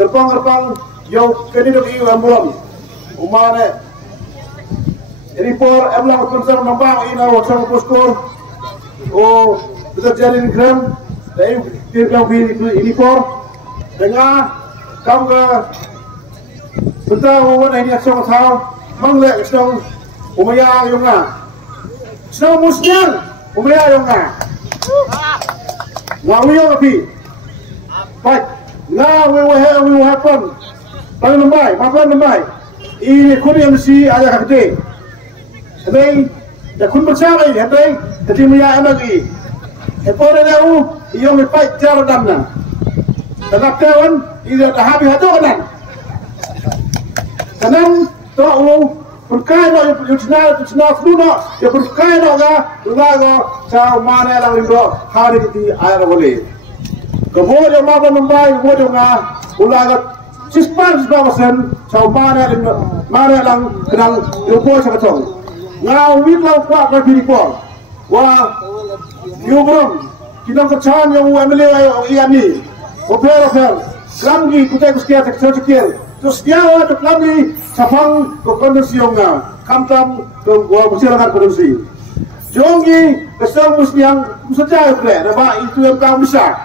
Gerbang yang kini dok iu ambulan. Umane ini por emlang konsern nambang ina waksan poskor. Oh betul jadi gram. Dari tirkam ini por dengan kamu ke bentar orang ini asyong tahu manglek asyong umaya yang na. Asyong musnyan umaya yang na. Ngawiyo api. Baik. Now we will happen. Paling lembai, makan lembai. Ini kun yang mesti ada kate. Jadi, dah kun bersama ini, jadi ketimnya anak ini. Epor ada yang lepas jalan dan. Tetap kawan, ini dah habis haturan. Kanan tahu berkait yang jenah semua, yang berkait juga jauh mana yang itu hari itu air boleh. Kemudian makan lembai, kemudian ulagat sispan jauh mana yang kenang lupa sekatong. Ngawin lau kuat bagi dipol. Wah, yubrum kita kecahan yang MLA yang ini. Oper, lamgi kita sekian sekian. Terus dia ada lamgi sapang ke kondisi yang kamtam ke masyarakat kondisi. Jongi kesang musliang musajai boleh. Nampak itu yang kau bisa.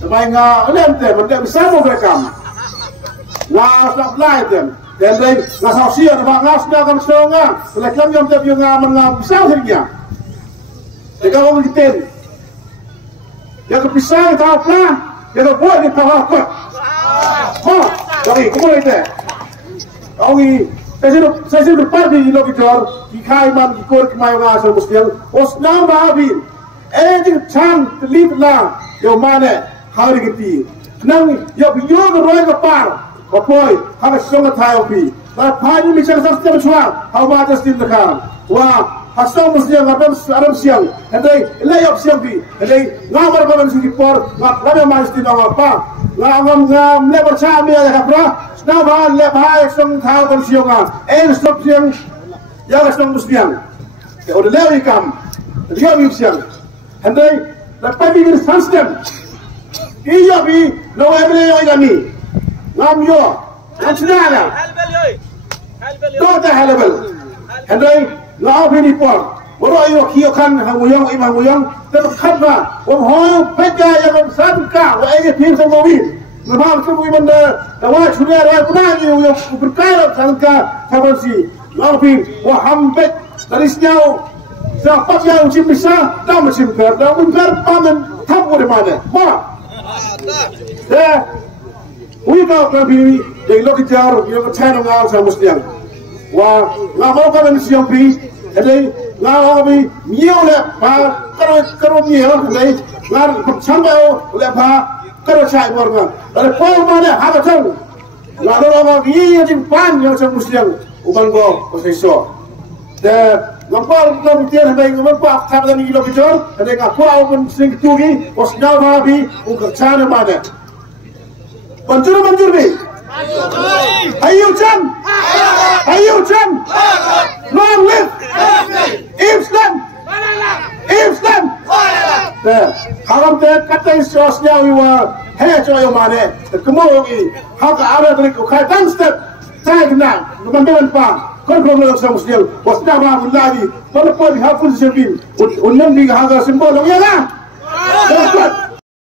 Nampak ngah lente, mereka bisa mereka. Ngah tak lain dem. Dan lain ngah sausia nampak ngah sudah akan setengah. Selekam yang tak yang ngah bisa seringnya. Jika orang ditin, yang kepisah tahu pula, yang kebuat di bawah kot. Oh, jadi kemudian itu. Saya sudah berparti di lokal di Kaiman di Kor Kemayang asal Muslim. Osnam Bahabin, ini cang terlibat lah yang mana hari kita. Nang ya biar orang kepar, kapoi harus sangat tahu pi. Tapi hari ini macam apa macam how much is in the car? Wah. Hasam Muslim Arab siang, hendak layap siang bi, hendak ngamar kawan sini por, ngamar masih tidak apa, ngam lebar cami ada apa? Senapa lebar song tahu siang, stop siang, ya song Muslim, udah lewat ikam, dia siang, hendak lepas bi bersandem, iya bi, no every kami, ngam yo, nasional, kau dah halal, hendak Lau ini pun, orang yang kan hamuyang imam hamuyang, terkadang orang pega yang sangka, orang yang pilih semua ini, lepas itu bagaimana, awak sudah orang punagi yang berkaitan sangka kawan si, lau ini wahambet dari sejauh, siapa yang bisa, dah macam ker, dah mungkar paman tahu di mana, bah, wikau kami dari lokal yang kecil orang sama Muslim. Wah, ngapa kan siang pi? Jadi ngapa pi? Miau le, pa kalau miau, jadi ngar sampai le pa kalau cai orang. Jadi pau mana haba tahu? Ngapa orang ini jadi pan yang sama Muslim, uban go profesor. Dan ngapa orang tiada yang ngapa tak ada ni lokal? Jadi ngapa orang sing tugi, os ngapa pi? Ungkar cana mana? Banjur ni. Ayo Chan! Long live! Islam! Kalau kita kata sosial iwa, hanya cuma mana? Kemudian ini, hak ada dari kau dan step, saya kenal, teman-teman pak, kau belum sama Muslim, wasna mahu lagi, walaupun haful sebin, unnen di hak simbol, ya lah.